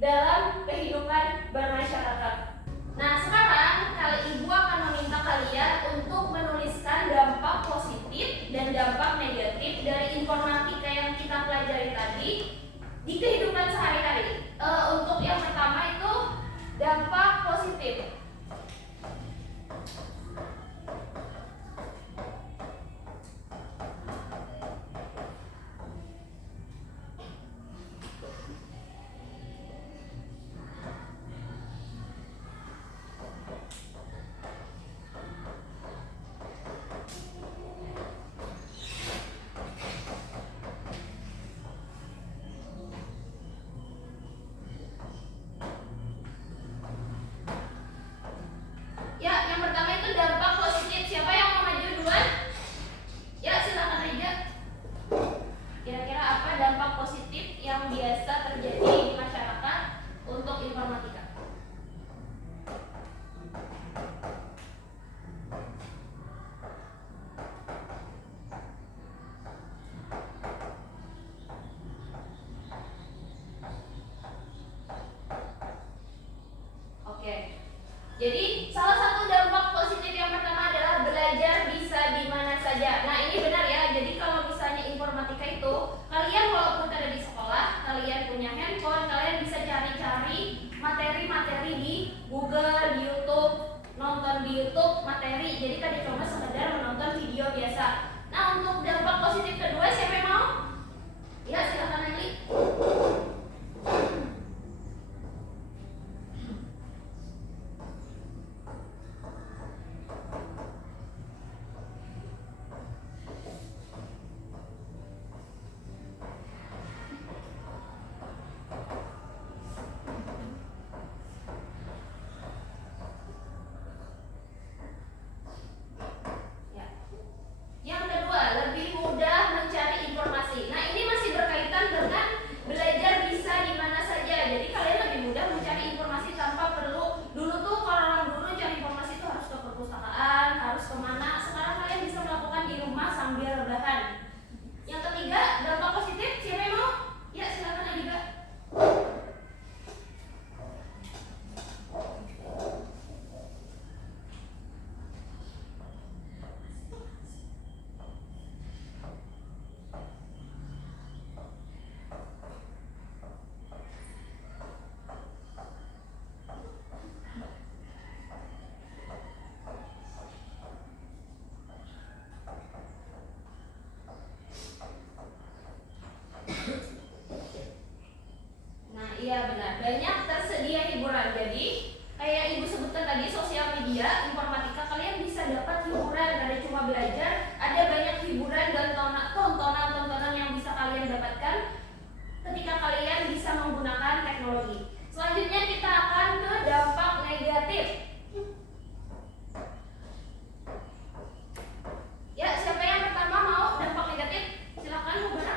dalam kehidupan bermasyarakat. Nah, sekarang Ibu akan meminta kalian untuk menuliskan dampak positif dan dampak negatif dari informatika yang kita pelajari tadi di kehidupan sehari-hari. Untuk yang pertama itu dampak positif. Ya, yang pertama itu dampak positif. Siapa yang mau maju duluan? Ya, silakan aja. Kira-kira apa dampak positif yang biasa terjadi di masyarakat untuk informatika? Oke. Jadi salah satu dampak positif yang pertama adalah belajar bisa di mana saja. Nah, ini benar ya. Jadi kalau misalnya informatika itu, kalian walaupun ada di sekolah, kalian punya handphone, kalian bisa cari-cari materi-materi di Google, di YouTube, nonton di YouTube materi. Jadi kan cuma sekedar menonton video biasa. Nah, untuk dampak positif kedua siapa yang mau? Ya, silakan Anggi. Yang kedua, lebih mudah mencari informasi. Nah, ini masih berkaitan dengan belajar bisa di mana saja. Jadi kalian lebih mudah mencari informasi tanpa perlu dulu tuh kalau orang dulu cari informasi itu harus ke perpustakaan, harus kemana. Sekarang kalian bisa melakukan di rumah sambil rebahan. Yang ketiga, dampak positif. Siapa yang mau? Ya, silakan Adiba. Nah, iya benar. Banyak tersedia hiburan. Jadi, kayak Ibu sebutkan tadi sosial media, informatika kalian bisa dapat hiburan, ada cuma belajar, ada banyak hiburan dan tontonan-tontonan yang bisa kalian dapatkan ketika kalian bisa menggunakan teknologi. Selanjutnya kita akan ke dampak negatif. Ya, siapa yang pertama mau dampak negatif? Silakan Mubara.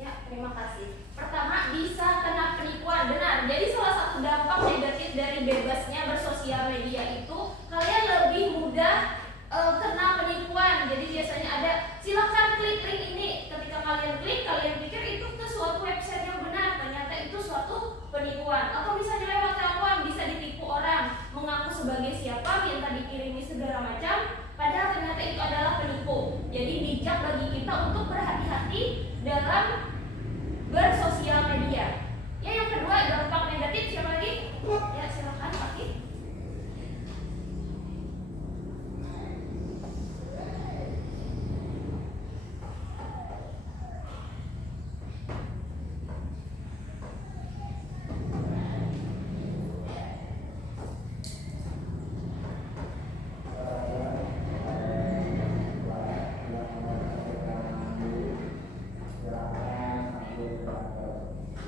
Ya, terima kasih. Pertama, bisa kena penipuan. Benar. Jadi salah satu dampak negatif dari bebasnya bersosial media itu kalian lebih mudah kena penipuan. Jadi biasanya ada silakan klik link ini. Ketika kalian klik, kalian pikir itu tuh suatu website yang benar, ternyata itu suatu penipuan. Atau misalnya lewat telepon bisa ditipu orang, mengaku sebagai siapa, minta dikirimi segala macam, padahal ternyata itu adalah penipu. Jadi bijak bagi kita untuk berhati-hati dalam bersosial media. Ya, yang kedua dampak negatif siapa lagi? Ya, silakan Pak Ki.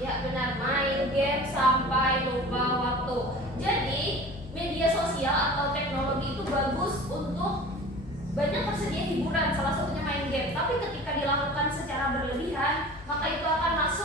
Ya, benar, main game sampai lupa waktu. Jadi media sosial atau teknologi itu bagus untuk banyak tersedia hiburan, salah satunya main game. Tapi ketika dilakukan secara berlebihan, maka itu akan masuk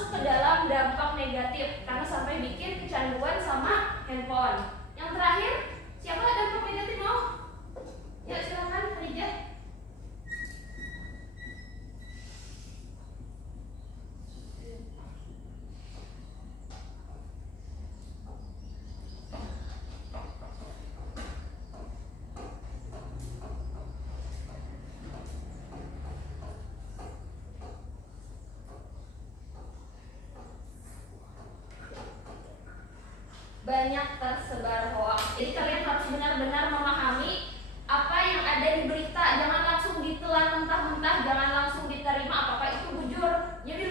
banyak tersebar hoax. Jadi kalian harus benar-benar memahami apa yang ada di berita, jangan langsung ditelan mentah-mentah, jangan langsung diterima apakah itu bujur. Jadi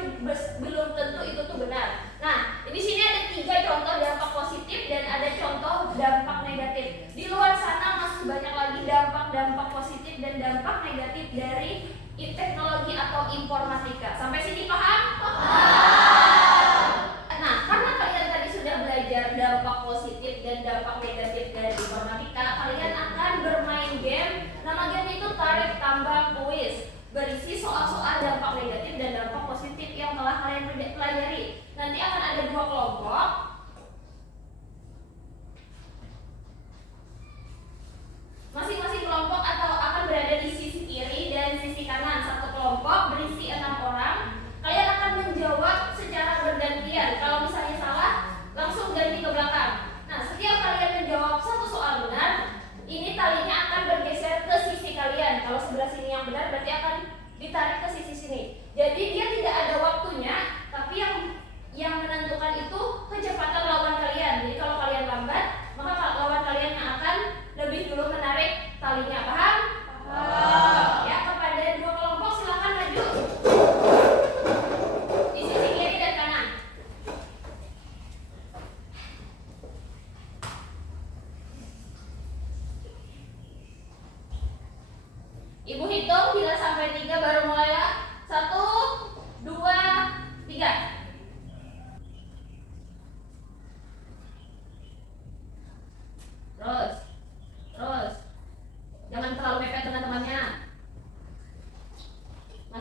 belum tentu itu tuh benar. Nah, di sini ada 3 contoh dampak positif dan ada contoh dampak negatif. Di luar sana masih banyak lagi dampak-dampak positif dan dampak negatif dari teknologi atau informatika. Sampai sini paham? Paham. Nah, karena kalian tadi sudah belajar dampak positif dan dampak negatif dari informatika, kalian akan bermain game. Nama game itu tarik tambang kuis, berisi soal-soal dampak negatif dan dampak positif yang telah kalian pelajari. Nanti akan ada 2 kelompok. Masing-masing kelompok atau akan berada di sisi kiri dan sisi kanan. Satu kelompok berisi 6 orang. Kalian akan menjawab secara bergantian. Kalau misalnya salah, langsung ganti ke belakang. Nah, setiap kalian menjawab satu soal benar, ini talinya akan bergeser ke sisi kalian. Kalau sebelah sini yang benar, berarti akan ditarik ke sisi sini. Jadi dia tidak ada waktunya, tapi yang menentukan itu kecepatan lawan kalian. Jadi kalau kalian lambat, maka lawan kalian yang akan lebih dulu menarik talinya. Paham? Paham. Ya, kepada 2 kelompok silakan maju di sisi kiri dan kanan. Ibu hitung bila sampai 3 baru mulai ya. 1, 2, 3. Terus jangan terlalu mepet dengan temannya.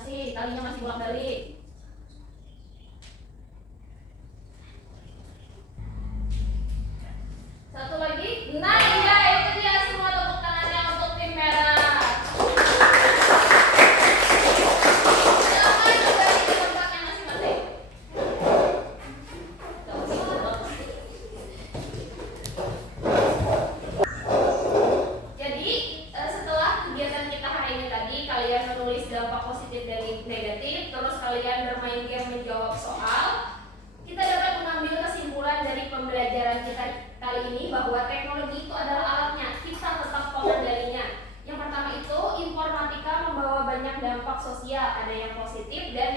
Talinya masih bolak-balik. Satu lagi. Nah, iya, itu dia semua tepuk tangannya untuk tim merah. Silakan kembali ke tempatnya masing-masing. Jadi setelah kegiatan kita hari ini tadi, kalian menulis dampak positif dan negatif, terus kalian bermain game menjawab soal. Kita dapat mengambil kesimpulan dari pembelajaran kita kali ini bahwa teknologi itu adalah alatnya, kita tetap pengendalinya. Yang pertama itu, informatika membawa banyak dampak sosial, ada yang positif dan